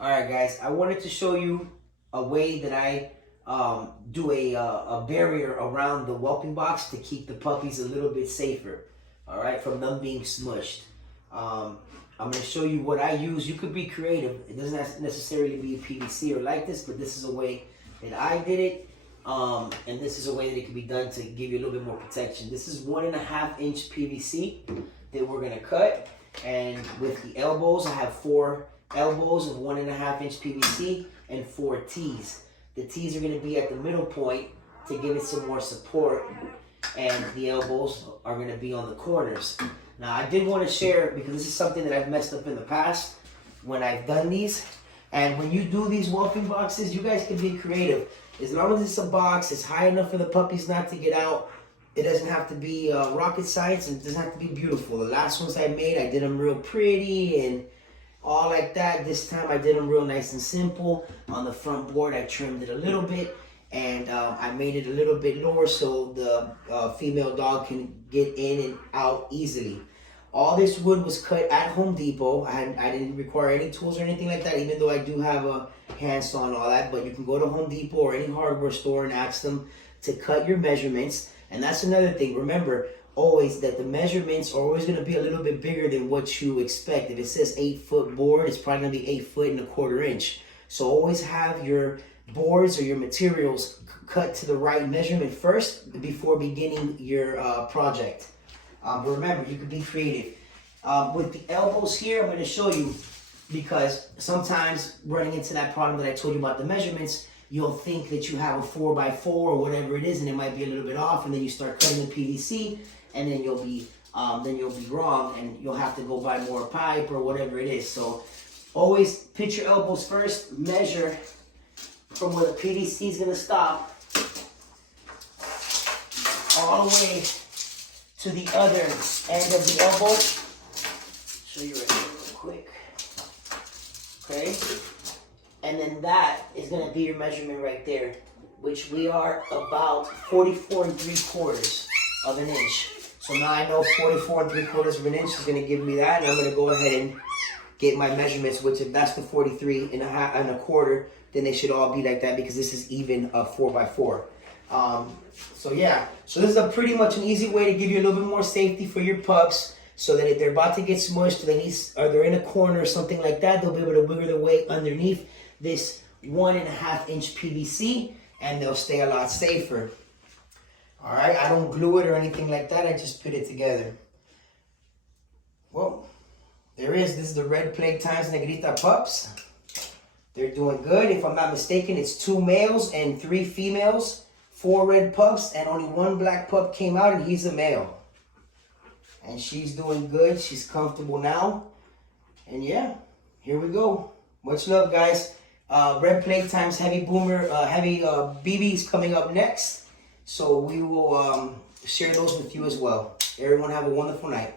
Alright guys, I wanted to show you a way that I do a barrier around the whelping box to keep the puppies a little bit safer, alright, from them being smushed. I'm going to show you what I use. You could be creative. It doesn't have to necessarily be PVC or like this, but this is a way that I did it. And this is a way that it can be done to give you a little bit more protection. This is 1.5 inch PVC that we're going to cut. And with the elbows, I have 4 elbows of 1.5 inch PVC and 4 T's. The T's are going to be at the middle point to give it some more support, and the elbows are going to be on the corners. Now I did want to share, because this is something that I've messed up in the past when I've done these. And when you do these whelping boxes, you guys can be creative. As long as it's a box, it's high enough for the puppies not to get out. It doesn't have to be rocket science, and it doesn't have to be beautiful. The last ones I made, I did them real pretty and all like that. This time I did them real nice and simple. On the front board, I trimmed it a little bit, and I made it a little bit lower so the female dog can get in and out easily. All this wood was cut at Home Depot. I didn't require any tools or anything like that, even though I do have a handsaw and all that. But you can go to Home Depot or any hardware store and ask them to cut your measurements. And that's another thing. Remember always that the measurements are always going to be a little bit bigger than what you expect. If it says 8-foot board, it's probably going to be 8.25 inch. So always have your boards or your materials cut to the right measurement first before beginning your project. But remember, you can be creative. With the elbows here, I'm going to show you, because sometimes running into that problem that I told you about the measurements, you'll think that you have a 4x4 or whatever it is, and it might be a little bit off, and then you start cutting the PVC, and then you'll be wrong, and you'll have to go buy more pipe or whatever it is. So always pitch your elbows first, measure from where the PVC is going to stop all the way to the other end of the elbow. Show you right here real quick. Okay? And then that is going to be your measurement right there, which we are about 44.75 of an inch. So now I know 44.75 of an inch is going to give me that, and I'm going to go ahead and get my measurements, which if that's the 43.25, then they should all be like that, because this is even a 4x4. So yeah, so this is pretty much an easy way to give you a little bit more safety for your pups, so that if they're about to get smushed, or they're in a corner or something like that, they'll be able to wiggle their way underneath this 1.5 inch PVC, and they'll stay a lot safer. All right, I don't glue it or anything like that. I just put it together. Well, there is. This is the Red Plague Times Negrita pups. They're doing good. If I'm not mistaken, it's 2 males and 3 females. 4 red pups, and only 1 black pup came out, and he's a male. And she's doing good. She's comfortable now. And yeah, here we go. Much love, guys. Red Plague Times Heavy BBs coming up next. So we will share those with you as well. Everyone have a wonderful night.